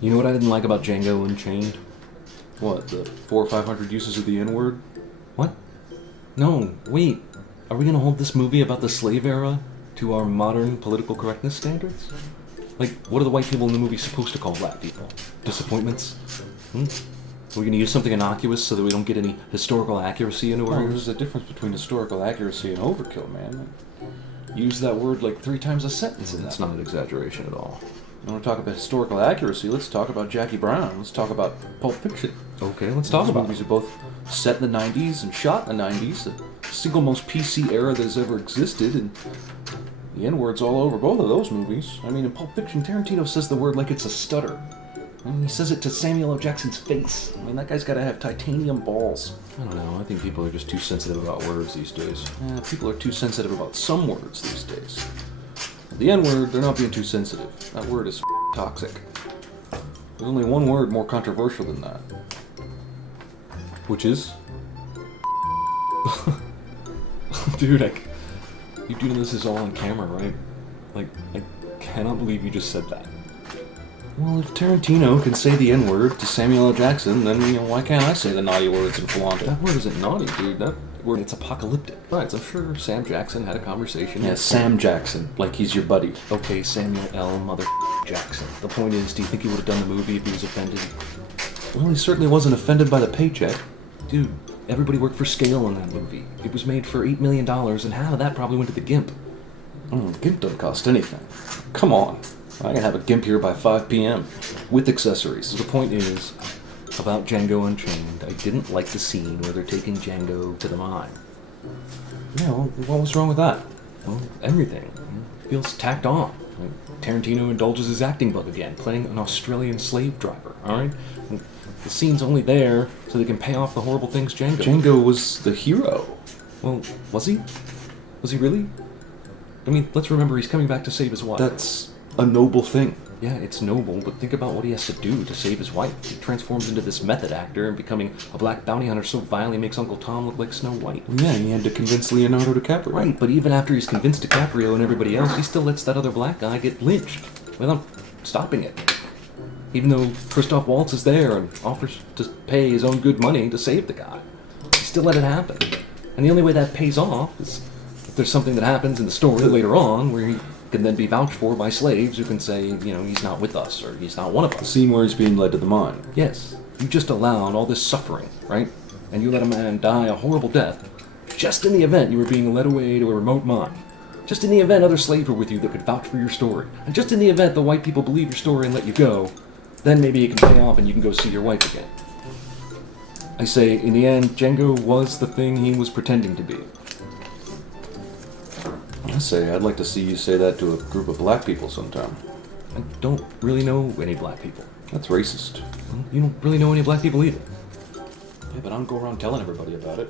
You know what I didn't like about Django Unchained? What, the 400 or 500 uses of the N-word? What? No, wait. Are we gonna hold this movie about the slave era to our modern political correctness standards? Like, what are the white people in the movie supposed to call black people? Disappointments? Are we gonna use something innocuous so that we don't get any historical accuracy into our Oh, ears? there's a difference between historical accuracy and overkill, man. Use that word like 3 times a sentence in that. That's not an exaggeration at all. You want to talk about historical accuracy? Let's talk about Jackie Brown. Let's talk about Pulp Fiction. Okay, let's talk These about movies it. are both set in the 90s and shot in the 90s. The single most PC era that has ever existed, and the N-word's all over both of those movies. I mean, in Pulp Fiction, Tarantino says the word like it's a stutter. And he says it to Samuel L. Jackson's face. I mean, that guy's got to have titanium balls. I don't know, I think people are just too sensitive about words these days. People are too sensitive about some words these days. The N-word, they're not being too sensitive. That word is toxic. There's only one word more controversial than that. Which is? Dude, you do this is all on camera, right? Like, I cannot believe you just said that. Well, if Tarantino can say the N-word to Samuel L. Jackson, then, why can't I say the naughty words and flaunt it? That word isn't naughty, dude. That word, it's apocalyptic. Right, I'm sure Sam Jackson had a conversation. Yeah, Sam Jackson, like he's your buddy. Okay, Samuel L. Mother Jackson. The point is, do you think he would have done the movie if he was offended? Well, he certainly wasn't offended by the paycheck. Dude, everybody worked for scale in that movie. It was made for $8 million, and half of that probably went to the GIMP. GIMP doesn't cost anything. Come on. I can have a GIMP here by 5 p.m. with accessories. The point is, about Django Unchained, I didn't like the scene where they're taking Django to the mine. Yeah, well, what was wrong with that? Well, everything. It feels tacked on. Like, Tarantino indulges his acting bug again, playing an Australian slave driver, alright? The scene's only there so they can pay off the horrible things Django did. Django was the hero. Well, was he? Was he really? I mean, let's remember he's coming back to save his wife. That's a noble thing. Yeah, it's noble, but think about what he has to do to save his wife. He transforms into this method actor and becoming a black bounty hunter so vilely makes Uncle Tom look like Snow White. Yeah, he had to convince Leonardo DiCaprio. Right, but even after he's convinced DiCaprio and everybody else, he still lets that other black guy get lynched without stopping it. Even though Christoph Waltz is there and offers to pay his own good money to save the guy. He still let it happen. And the only way that pays off is if there's something that happens in the story later on where he can then be vouched for by slaves who can say, he's not with us or he's not one of The us. scene where he's being led to the mine. Yes, you just allowed all this suffering, right? And you let a man die a horrible death just in the event you were being led away to a remote mine. Just in the event other slaves were with you that could vouch for your story. And just in the event the white people believe your story and let you go, then maybe it can pay off and you can go see your wife again. I say, in the end, Django was the thing he was pretending to be. I say, I'd like to see you say that to a group of black people sometime. I don't really know any black people. That's racist. Well, you don't really know any black people either. Yeah, but I don't go around telling everybody about it.